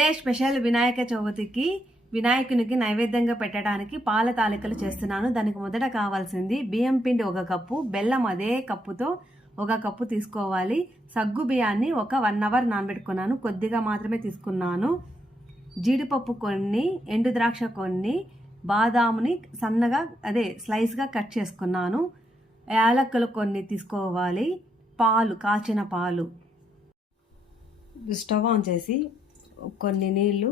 Today special Vinayaka చవితికి వినాయకునికి నైవేద్యంగా పెట్టడానికి పాల తాలికలు చేస్తున్నాను. దానికి మొదట కావాల్సింది బియ్యం పిండి 1 కప్పు, బెల్లం అదే కప్పుతో 1 కప్పు తీసుకోవాలి. సగ్గు బియ్యాన్ని ఒక 1 అవర్ నానబెట్టుకున్నాను, కొద్దిగా మాత్రమే తీసుకున్నాను. జీడిపప్పు కొన్ని, ఎండు ద్రాక్ష కొన్ని, బాదాముని సన్నగా స్లైస్గా కట్ చేసుకున్నాను. యాలక్కలు కొన్ని తీసుకోవాలి. పాలు, కాచిన పాలు. స్టవ్ ఆన్ చేసి కొన్ని నీళ్ళు,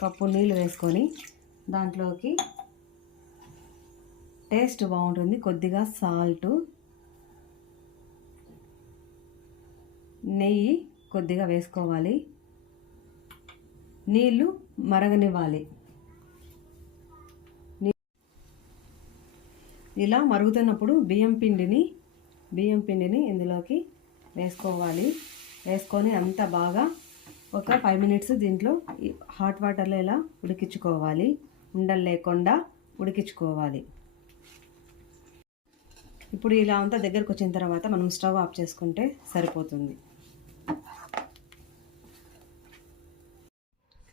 కప్పు నీళ్ళు వేసుకొని దాంట్లోకి టేస్ట్ బాగుంటుంది కొద్దిగా సాల్ట్, నెయ్యి కొద్దిగా వేసుకోవాలి. నీళ్ళు మరగనివ్వాలి. ఇలా మరుగుతున్నప్పుడు బియ్యం పిండిని ఇందులోకి వేసుకోవాలి. వేసుకొని అంతా బాగా ఒక 5 మినిట్స్ దీంట్లో హాట్ వాటర్లో ఇలా ఉడికించుకోవాలి. ఉండలు లేకుండా ఉడికించుకోవాలి. ఇప్పుడు ఇలా అంతా దగ్గరకు వచ్చిన తర్వాత మనం స్టవ్ ఆఫ్ చేసుకుంటే సరిపోతుంది.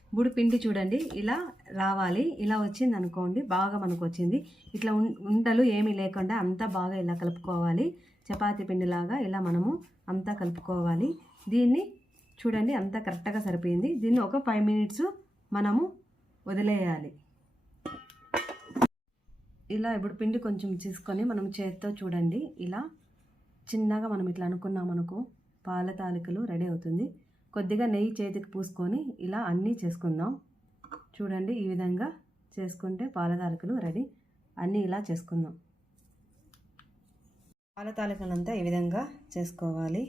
ఇప్పుడు పిండి చూడండి ఇలా రావాలి. ఇలా వచ్చింది అనుకోండి, బాగా మనకు వచ్చింది. ఇట్లా ఉండలు ఏమీ లేకుండా అంతా బాగా ఇలా కలుపుకోవాలి. చపాతీ పిండిలాగా ఇలా మనము అంతా కలుపుకోవాలి. దీన్ని చూడండి అంతా కరెక్ట్గా సరిపోయింది. దీన్ని ఒక 5 మినిట్స్ మనము వదిలేయాలి. ఇలా ఇప్పుడు పిండి కొంచెం తీసుకొని మనం చేతితో చూడండి ఇలా చిన్నగా మనం ఇట్లా అనుకున్నామనుకో పాల తాలికలు రెడీ అవుతుంది. కొద్దిగా నెయ్యి చేతికి పూసుకొని ఇలా అన్నీ చేసుకుందాం. చూడండి ఈ విధంగా చేసుకుంటే పాల తాలికలు రెడీ. అన్నీ ఇలా చేసుకుందాం. పాల తాలికలంతా ఈ విధంగా చేసుకోవాలి.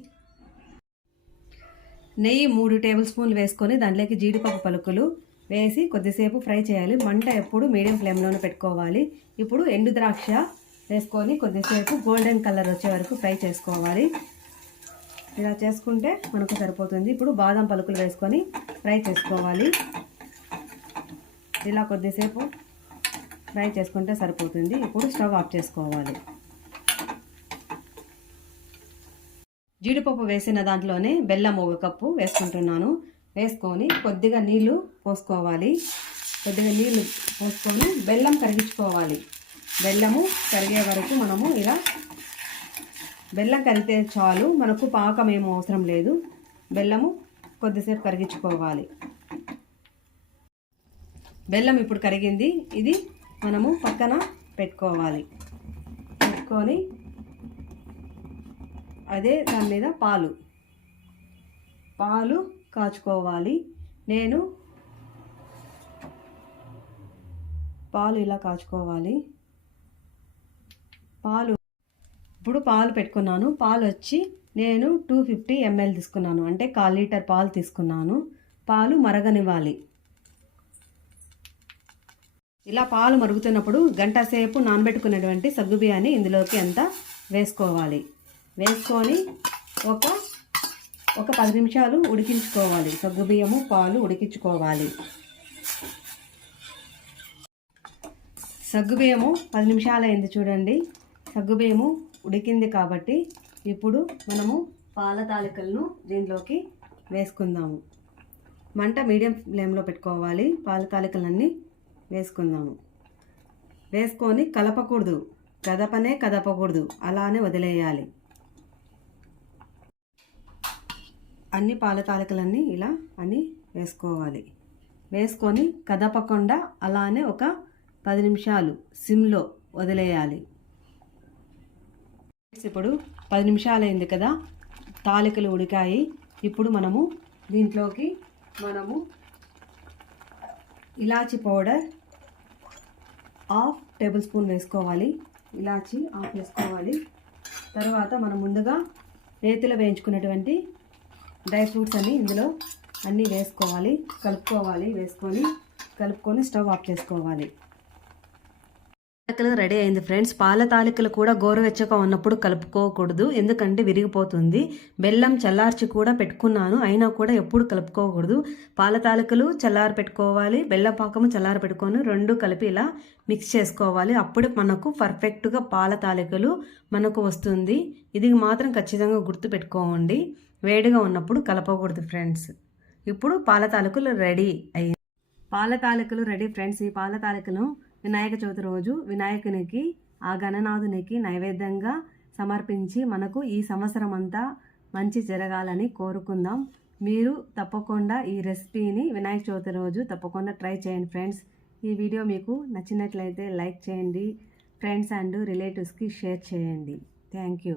నెయ్యి 3 టేబుల్ స్పూన్లు వేసుకొని దాంట్లోకి జీడిపప్పు పలుకులు వేసి కొద్దిసేపు ఫ్రై చేయాలి. మంట ఎప్పుడు మీడియం ఫ్లేమ్లోనే పెట్టుకోవాలి. ఇప్పుడు ఎండు ద్రాక్ష వేసుకొని కొద్దిసేపు గోల్డెన్ కలర్ వచ్చే వరకు ఫ్రై చేసుకోవాలి. ఇలా చేసుకుంటే మనకు సరిపోతుంది. ఇప్పుడు బాదం పలుకులు వేసుకొని ఫ్రై చేసుకోవాలి. ఇలా కొద్దిసేపు ఫ్రై చేసుకుంటే సరిపోతుంది. ఇప్పుడు స్టవ్ ఆఫ్ చేసుకోవాలి. జీడిపప్పు వేసిన దాంట్లోనే బెల్లం 1 కప్పు వేసుకుంటున్నాను. వేసుకొని కొద్దిగా నీళ్ళు పోసుకోవాలి. బెల్లం కరిగించుకోవాలి. బెల్లము కరిగే వరకు మనము ఇలా బెల్లం కరిగితే చాలు, మనకు పాకం ఏమో అవసరం లేదు. బెల్లము కొద్దిసేపు కరిగించుకోవాలి. బెల్లం ఇప్పుడు కరిగింది. ఇది మనము పక్కన పెట్టుకోవాలి. పెట్టుకొని అదే దాని మీద పాలు కాచుకోవాలి. నేను పాలు ఇలా కాచుకోవాలి. ఇప్పుడు పాలు పెట్టుకున్నాను. పాలు వచ్చి నేను 250 ml తీసుకున్నాను, అంటే 1/4 లీటర్ పాలు తీసుకున్నాను. పాలు మరగనివ్వాలి. ఇలా పాలు మరుగుతున్నప్పుడు గంట సేపు నానబెట్టుకున్నటువంటి సగ్గుబియ్యాన్ని ఇందులోకి అంతా వేసుకోవాలి. వేసుకొని ఒక 10 నిమిషాలు ఉడికించుకోవాలి. సగ్గుబియ్యము పాలు ఉడికించుకోవాలి. సగ్గుబియ్యము 10 నిమిషాలు అయింది చూడండి. సగ్గుబియ్యము ఉడికింది కాబట్టి ఇప్పుడు మనము పాల తాలికలను దీంట్లోకి వేసుకుందాము. మంట మీడియం ఫ్లేమ్లో పెట్టుకోవాలి. పాల తాలికలన్నీ వేసుకుందాము. వేసుకొని కదపకూడదు, కదపకూడదు, అలానే వదిలేయాలి. అన్ని పాల తాలికలన్నీ ఇలా అన్నీ వేసుకోవాలి. వేసుకొని కదపకుండా అలానే ఒక 10 నిమిషాలు సిమ్లో వదిలేయాలి. ఇప్పుడు 10 నిమిషాలు అయింది కదా, తాలికలు ఉడికాయి. ఇప్పుడు దీంట్లోకి ఇలాచీ పౌడర్ 1/2 టేబుల్ స్పూన్ వేసుకోవాలి. ఇలాచీ 1/2 వేసుకోవాలి. తర్వాత మనం ముందుగా నేతిలో వేయించుకున్నటువంటి డ్రై ఫ్రూట్స్ అన్నీ ఇందులో అన్నీ వేసుకోవాలి. కలుపుకొని స్టవ్ ఆఫ్ చేసుకోవాలి. తాలికలు రెడీ అయింది ఫ్రెండ్స్. పాల తాలికలు కూడా గోరువెచ్చగా ఉన్నప్పుడు కలుపుకోకూడదు, ఎందుకంటే విరిగిపోతుంది. బెల్లం చల్లార్చి కూడా పెట్టుకున్నాను, అయినా కూడా ఎప్పుడు కలుపుకోకూడదు. పాల తాలికలు చల్లారి పెట్టుకోవాలి, బెల్లం పాకము చల్లారి పెట్టుకొని 2 కలిపి ఇలా మిక్స్ చేసుకోవాలి. అప్పుడు మనకు పర్ఫెక్ట్గా పాల తాలికలు మనకు వస్తుంది. ఇది మాత్రం ఖచ్చితంగా గుర్తు పెట్టుకోండి. వేడిగా ఉన్నప్పుడు కలపకూడదు ఫ్రెండ్స్. ఇప్పుడు పాల తాలూకులు రెడీ అయ్యింది. పాల తాలూకులు రెడీ ఫ్రెండ్స్. ఈ పాల తాలూకును వినాయక చవితి రోజు వినాయకునికి ఆ గణనాథునికి నైవేద్యంగా సమర్పించి మనకు ఈ సంవత్సరం అంతా మంచి జరగాలని కోరుకుందాం. మీరు తప్పకుండా ఈ రెసిపీని వినాయక చవితి రోజు తప్పకుండా ట్రై చేయండి ఫ్రెండ్స్. ఈ వీడియో మీకు నచ్చినట్లయితే లైక్ చేయండి, ఫ్రెండ్స్ అండ్ రిలేటివ్స్కి షేర్ చేయండి. Thank you.